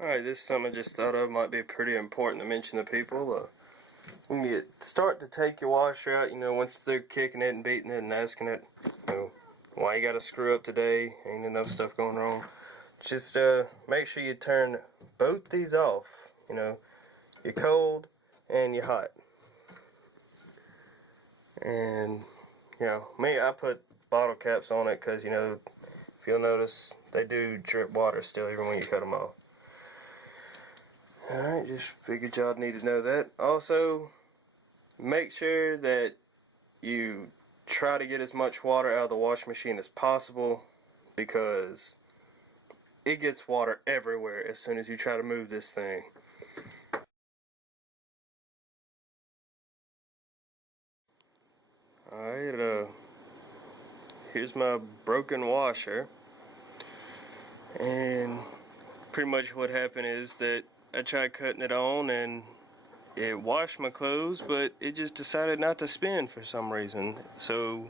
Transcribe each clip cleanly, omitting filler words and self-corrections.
Alright, this is something I just thought of might be pretty important to mention to people. When you start to take your washer out, once they're kicking it and beating it and asking it, why you gotta screw up today, ain't enough stuff going wrong. Just make sure you turn both these off, your cold and your hot. And, me, I put bottle caps on it because, if you'll notice, they do drip water still even when you cut them off. Alright, just figured y'all need to know that. Also, make sure that you try to get as much water out of the washing machine as possible, because it gets water everywhere as soon as you try to move this thing. Alright, here's my broken washer, and pretty much what happened is that I tried cutting it on and it washed my clothes, but it just decided not to spin for some reason. So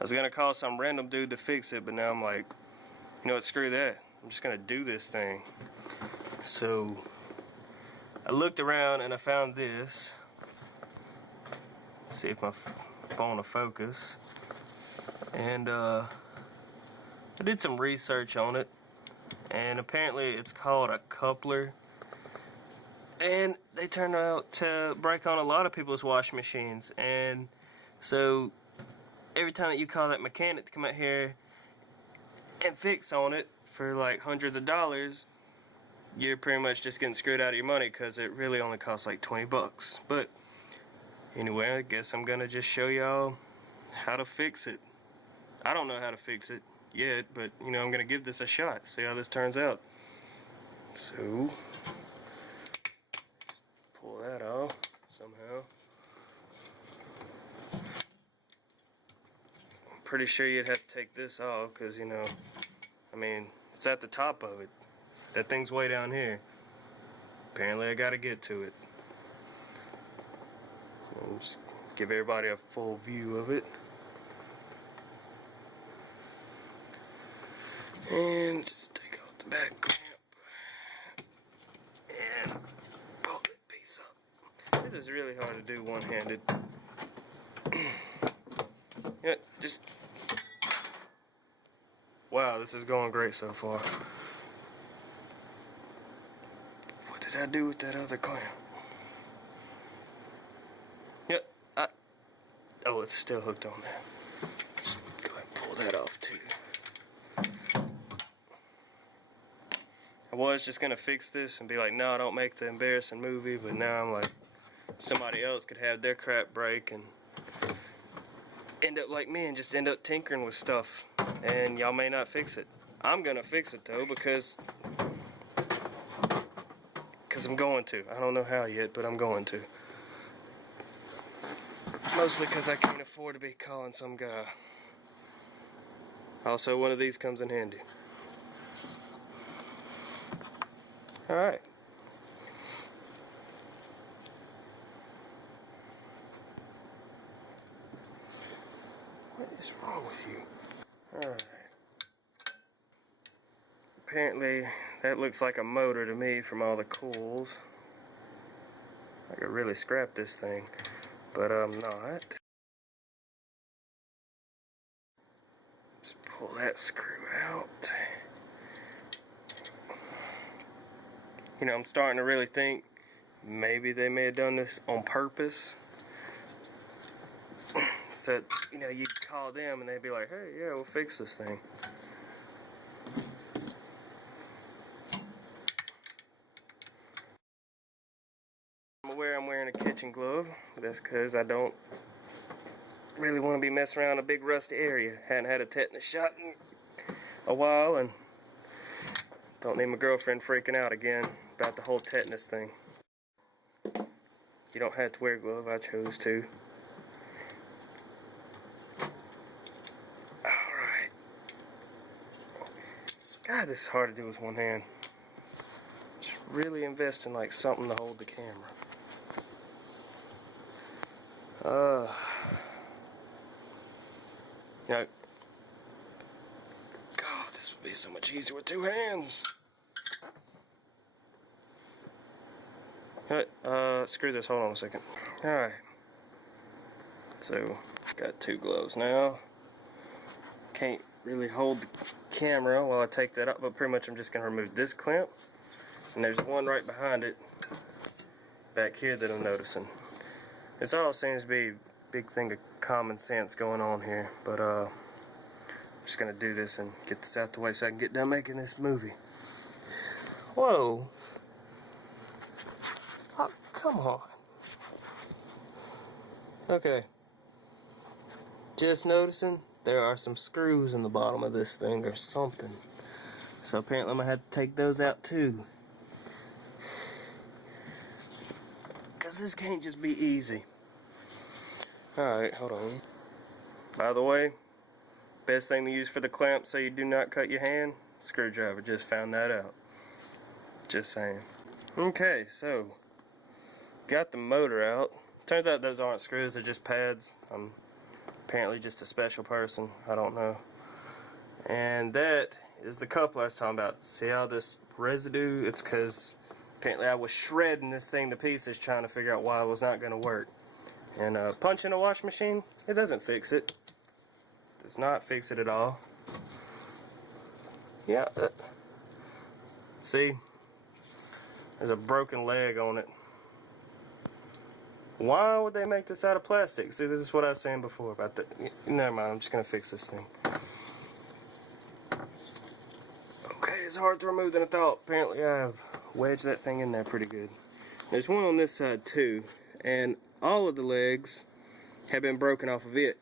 I was gonna call some random dude to fix it, but now I'm like, you know what, screw that. I'm just gonna do this thing. So I looked around and I found this. See if my phone will focus. And I did some research on it, and apparently it's called a coupler. And they turn out to break on a lot of people's washing machines. And so every time that you call that mechanic to come out here and fix on it for like hundreds of dollars, you're pretty much just getting screwed out of your money, because it really only costs like 20 bucks. But anyway, I guess I'm gonna just show y'all how to fix it. I don't know how to fix it yet, but I'm gonna give this a shot, see how this turns out. So pull that off somehow. I'm pretty sure you'd have to take this off, because it's at the top of it. That thing's way down here. Apparently I gotta get to it. I'll just give everybody a full view of it. And just take off the back clamp and pull that piece up. This is really hard to do one-handed. Yeah, just... Wow, this is going great so far. What did I do with that other clamp? Yep, oh, it's still hooked on there. Just go ahead and pull that off too. I was just gonna fix this and be like, no, don't make the embarrassing movie, but now I'm like, somebody else could have their crap break and end up like me and just end up tinkering with stuff, and y'all may not fix it. I'm gonna fix it though, because I'm going to. I don't know how yet, but I'm going to. Mostly because I can't afford to be calling some guy. Also, one of these comes in handy. Alright. What is wrong with you? Alright. Apparently, that looks like a motor to me from all the coils. I could really scrap this thing, but I'm not. Just pull that screw out. I'm starting to really think maybe they may have done this on purpose. So, you call them and they'd be like, hey, yeah, we'll fix this thing. I'm aware I'm wearing a kitchen glove. That's because I don't really want to be messing around a big rusty area. Hadn't had a tetanus shot in a while, and don't need my girlfriend freaking out again about the whole tetanus thing. You don't have to wear a glove, I chose to. Alright. God, this is hard to do with one hand. Just really invest in like something to hold the camera. Yeah. God, this would be so much easier with two hands. Screw this, hold on a second. Alright. So, got two gloves now. Can't really hold the camera while I take that up, but pretty much I'm just going to remove this clamp. And there's one right behind it, back here, that I'm noticing. This all seems to be a big thing of common sense going on here, but I'm just going to do this and get this out the way so I can get done making this movie. Whoa. Oh, come on. Okay. Just noticing there are some screws in the bottom of this thing or something. So apparently I'm going to have to take those out too. Because this can't just be easy. Alright, hold on. By the way, best thing to use for the clamp so you do not cut your hand, screwdriver. Just found that out. Just saying. Okay, so got the motor out. Turns out those aren't screws, they're just pads. I'm apparently just a special person, I don't know. And that is the coupler I was talking about. See how this residue, it's because apparently I was shredding this thing to pieces trying to figure out why it was not going to work. And punching a wash machine, it doesn't fix it. It does not fix it at all. Yeah. See? There's a broken leg on it. Why would they make this out of plastic? See, this is what I was saying before about the... Never mind, I'm just going to fix this thing. Okay, it's hard to remove than I thought. Apparently I have wedged that thing in there pretty good. There's one on this side too, and all of the legs have been broken off of it.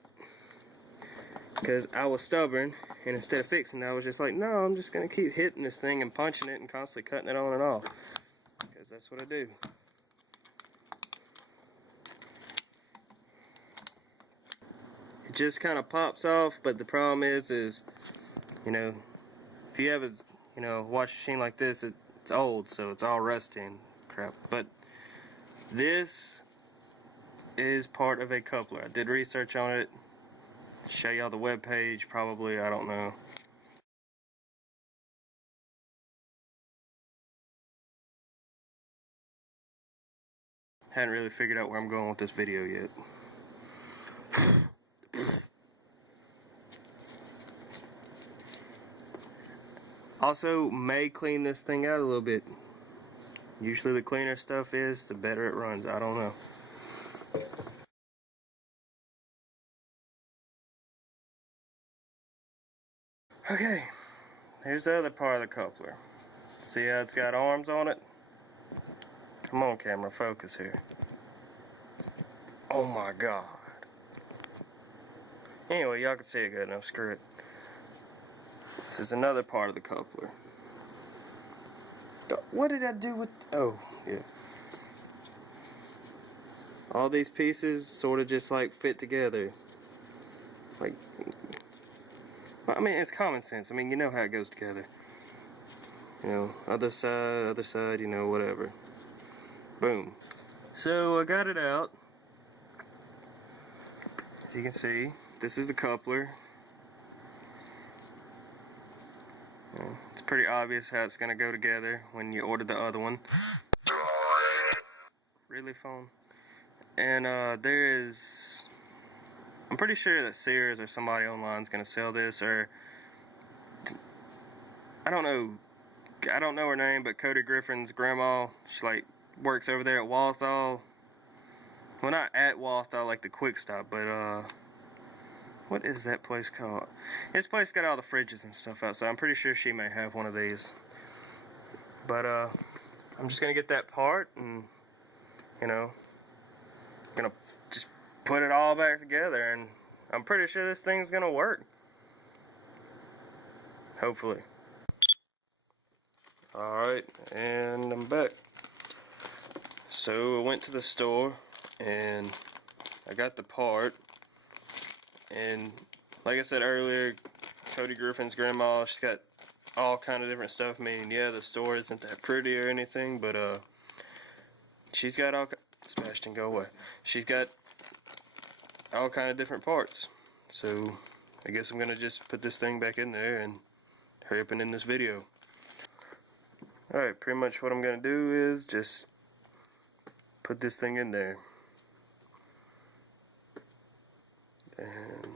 Because I was stubborn, and instead of fixing it, I was just like, no, I'm just going to keep hitting this thing and punching it and constantly cutting it on and off. Because that's what I do. It just kind of pops off, but the problem is, you know, if you have a, wash machine like this, it's old, so it's all rusty and crap. But this is part of a coupler. I did research on it. Show y'all the web page, probably, I don't know. Hadn't really figured out where I'm going with this video yet. Also, may clean this thing out a little bit. Usually the cleaner stuff is, the better it runs. I don't know. Okay, here's the other part of the coupler. See how it's got arms on it? Come on, camera, focus here. Oh my god. Anyway, y'all can see it good enough, screw it. This is another part of the coupler. What did I do with... Oh, yeah. All these pieces sort of just like fit together. Like... I mean, it's common sense. I mean, you know how it goes together. You know, other side, you know, whatever. Boom. So, I got it out. As you can see, this is the coupler. It's pretty obvious how it's going to go together when you order the other one. Really, phone? And there is... I'm pretty sure that Sears or somebody online is going to sell this, or... I don't know her name, but Cody Griffin's grandma, she like works over there at Walthall. Well, not at Walthall, like the Quick Stop, but what is that place called? This place got all the fridges and stuff outside. I'm pretty sure she may have one of these. But I'm just gonna get that part and, you know, gonna just put it all back together, and I'm pretty sure this thing's gonna work. Hopefully. Alright, and I'm back. So I went to the store and I got the part, and like I said earlier, Cody Griffin's grandma, she's got all kind of different stuff. I mean, yeah, the store isn't that pretty or anything, but she's got all. Sebastian, go away. She's got all kind of different parts. So I guess I'm gonna just put this thing back in there and hurry up and end this video. Alright, pretty much what I'm gonna do is just put this thing in there. And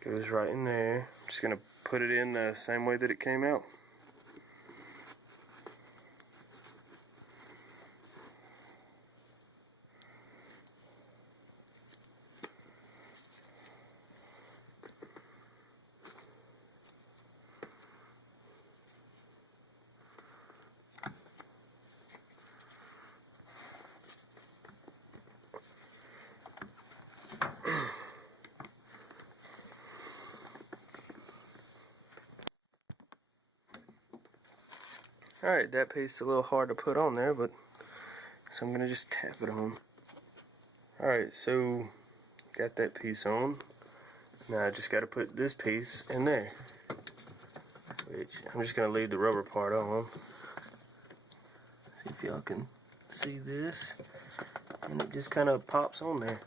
it goes right in there. I'm just gonna put it in the same way that it came out. Alright, that piece is a little hard to put on there, but so I'm gonna just tap it on. Alright, so got that piece on. Now I just gotta put this piece in there, which I'm just gonna leave the rubber part on. See if y'all can see this, and it just kind of pops on there.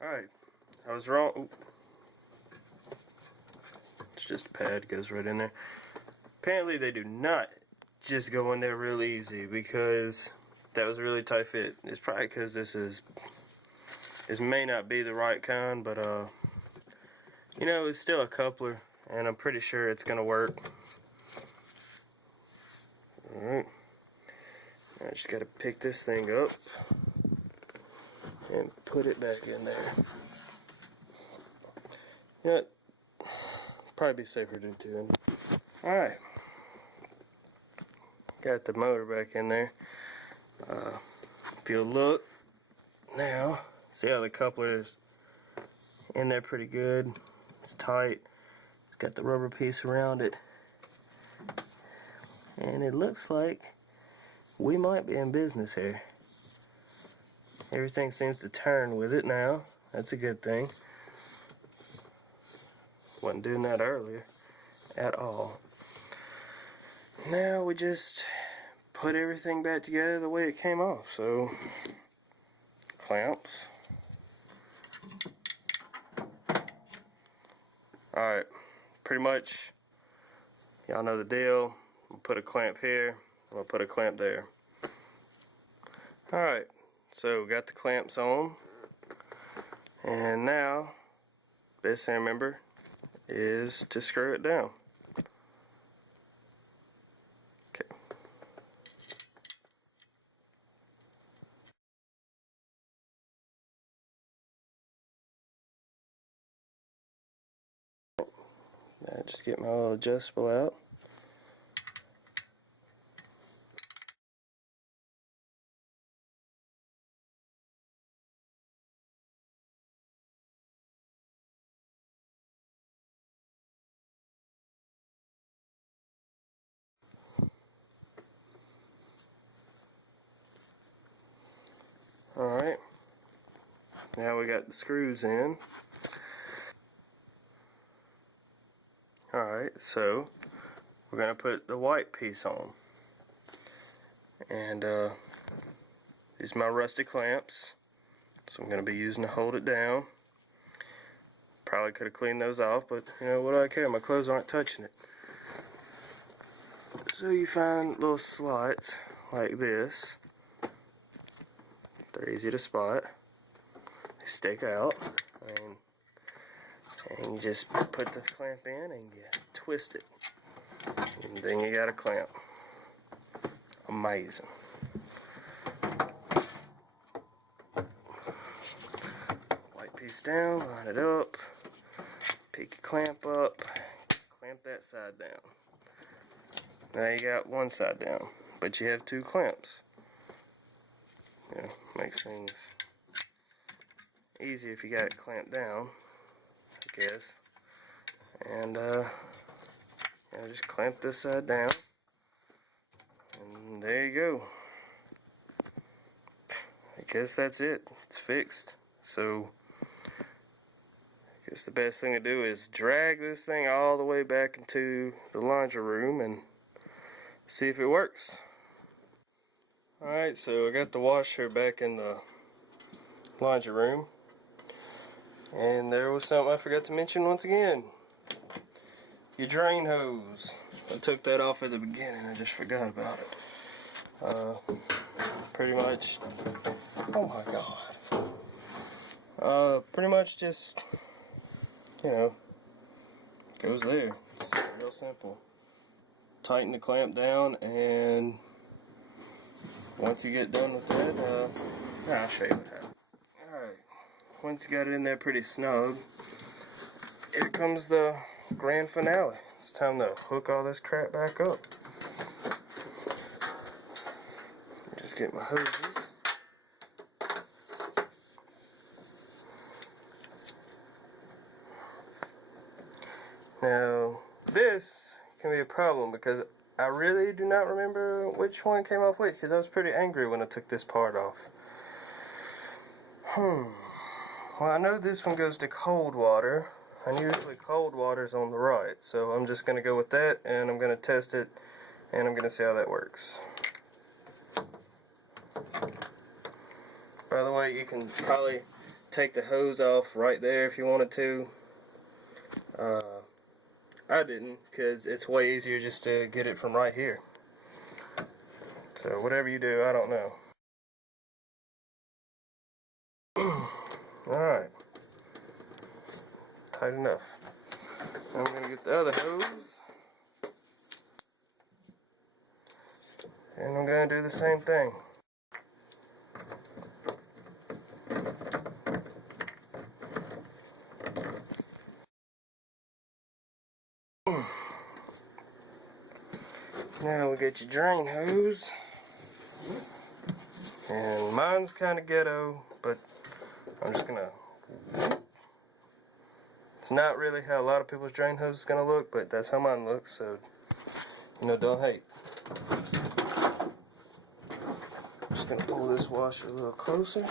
Alright, I was wrong. Ooh. It's just a pad, goes right in there. Apparently they do not just go in there real easy, because that was a really tight fit. It's probably because this may not be the right kind, but you know, it's still a coupler, and I'm pretty sure it's gonna work. Alright, I just gotta pick this thing up and put it back in there. You know what? Probably be safer to do two. Alright, got the motor back in there. If you look now, see how the coupler is in there pretty good. It's tight. It's got the rubber piece around it, and it looks like we might be in business here. Everything seems to turn with it now. That's a good thing. Wasn't doing that earlier at all. Now we just put everything back together the way it came off. So clamps. Alright, pretty much y'all know the deal. We'll put a clamp here, we'll put a clamp there. Alright, so got the clamps on, and now best thing to remember is to screw it down. Okay. Now just get my little adjustable out. Alright, now we got the screws in. Alright, so we're going to put the white piece on. And these are my rusty clamps, so I'm going to be using to hold it down. Probably could have cleaned those off, but you know, what do I care? My clothes aren't touching it. So you find little slots like this. They're easy to spot. They stick out, and you just put the clamp in and you twist it, and then you got a clamp. Amazing. White piece down, line it up, pick your clamp up, clamp that side down. Now you got one side down, but you have two clamps. Yeah, makes things easy if you got it clamped down, I guess. And just clamp this side down, and there you go. I guess that's it. It's fixed. So I guess the best thing to do is drag this thing all the way back into the laundry room and see if it works. Alright, so I got the washer back in the laundry room, and there was something I forgot to mention once again. Your drain hose. I took that off at the beginning, I just forgot about it. Pretty much, oh my god. Pretty much just, you know, goes there. It's real simple. Tighten the clamp down, and once you get done with that, I'll show you what happens. Alright, once you got it in there pretty snug, here comes the grand finale. It's time to hook all this crap back up. Just get my hoses. Now, this can be a problem because I really do not remember which one came off which, because I was pretty angry when I took this part off. Well, I know this one goes to cold water, and usually cold water's on the right, so I'm just going to go with that, and I'm going to test it, and I'm going to see how that works. By the way, you can probably take the hose off right there if you wanted to. I didn't, because it's way easier just to get it from right here. So whatever you do, I don't know. Alright. Tight enough. I'm going to get the other hose. And I'm going to do the same thing. Now we get your drain hose, and mine's kind of ghetto, but I'm just gonna, it's not really how a lot of people's drain hose is gonna look, but that's how mine looks, so, you know, don't hate. Just gonna pull this washer a little closer,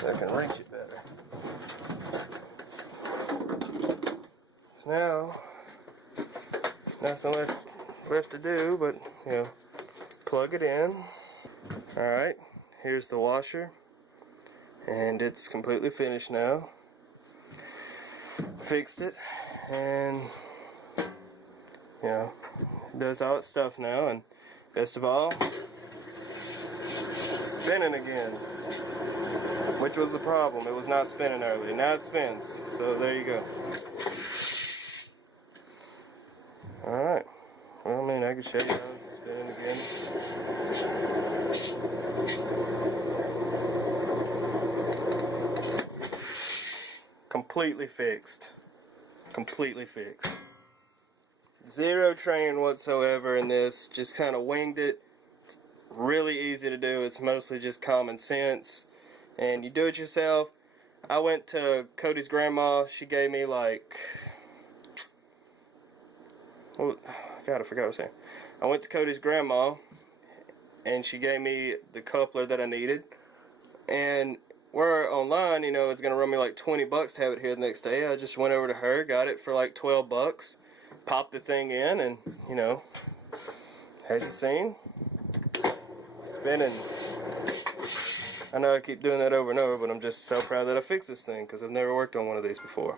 so I can reach it better. So now, nothing left to do but, you know, plug it in. Alright, here's the washer, and it's completely finished now. Fixed it, and, you know, it does all its stuff now, and best of all, it's spinning again, which was the problem. It was not spinning earlier. Now it spins, so there you go. Alright, well, I mean, I can show you how it's spinning again. Completely fixed. Completely fixed. Zero training whatsoever in this, just kind of winged it. It's really easy to do, it's mostly just common sense, and you do it yourself. I went to Cody's grandma, she gave me like, oh, God, I forgot what I was saying. I went to Cody's grandma, and she gave me the coupler that I needed. And where online, you know, it's going to run me like 20 bucks to have it here the next day. I just went over to her, got it for like 12 bucks, popped the thing in, and, you know, as you seen, spinning. I know I keep doing that over and over, but I'm just so proud that I fixed this thing, because I've never worked on one of these before.